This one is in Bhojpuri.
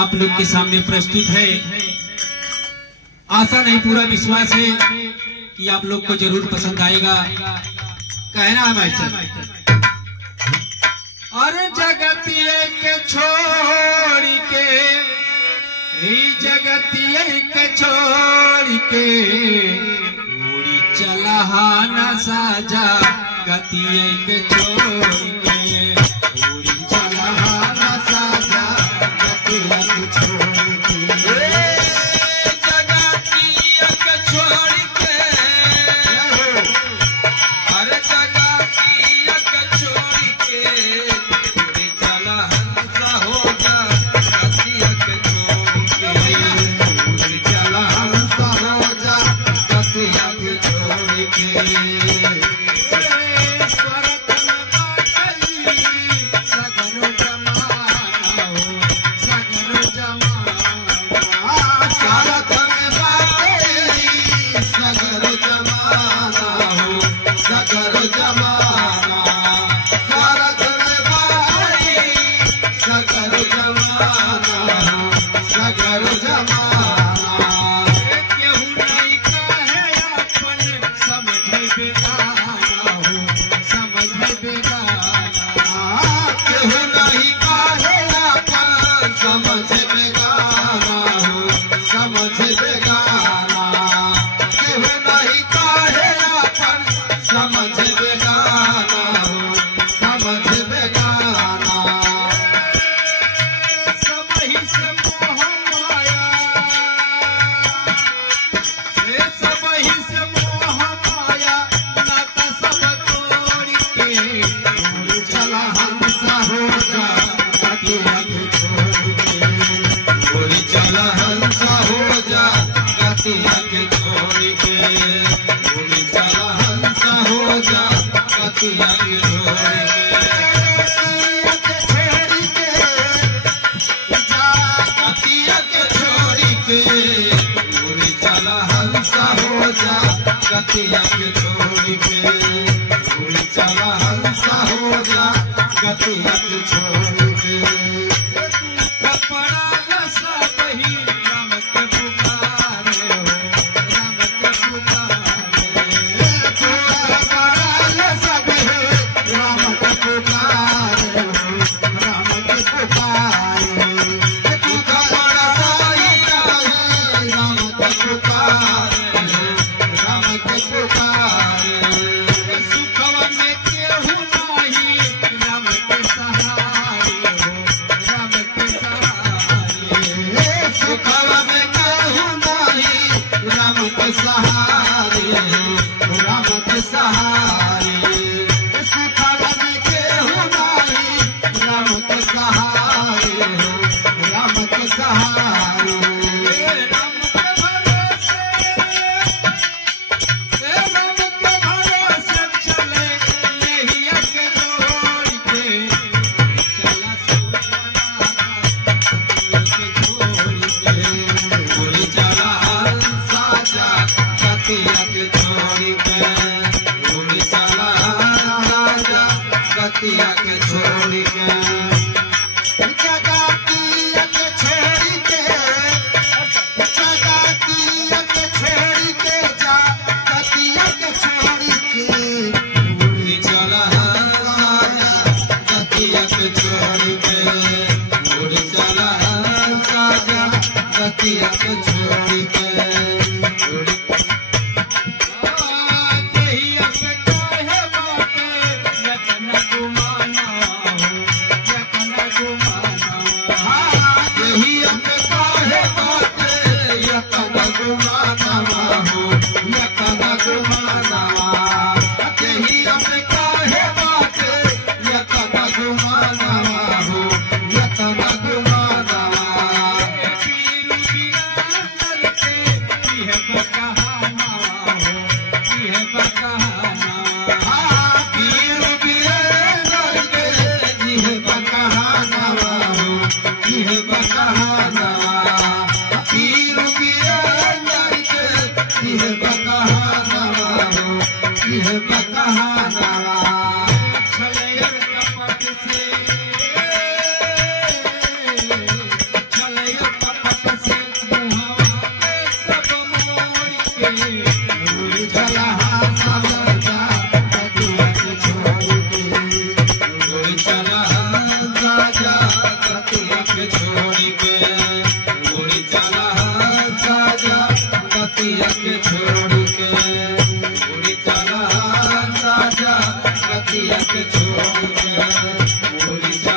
आप लोग के सामने प्रस्तुत है। आशा नहीं पूरा विश्वास है कि आप लोग को जरूर पसंद आएगा। कहना है मास्टर, अरे जगतिये के छोड़ के, जगतिये के छोड़ के, उड़ी चला न साजा गतिये के छोड़ के, उड़ी चला न साजा गतिये के छोड़ के, जगतिये के छोड़ के, अरे जगतिये के छोड़ के, उड़ी चला हंसा होगा गतिये के छोड़ के, उड़ी चला हंसा होगा गतिये के छोड़ के। गतिया के छोड़ के, उड़ी चला हंसा हो जा गतिया के छोड़ के, कपड़ा लसा बही राम के पुकारे हो, राम के पुकारे, कपड़ा लसा बही राम के पुकारे हो, राम के पुकारे, कपड़ा साई राम के पुकारे, सुखवा में केहू नहीं राम के सहारे हो, राम के सहारे, सुखवा में केहू नहीं राम के सहारे हो, राम के सहारे, सुखवा में केहू नहीं राम के सहारे हो, राम के सहारे। जगतिया के छोड़ के उड़ी जा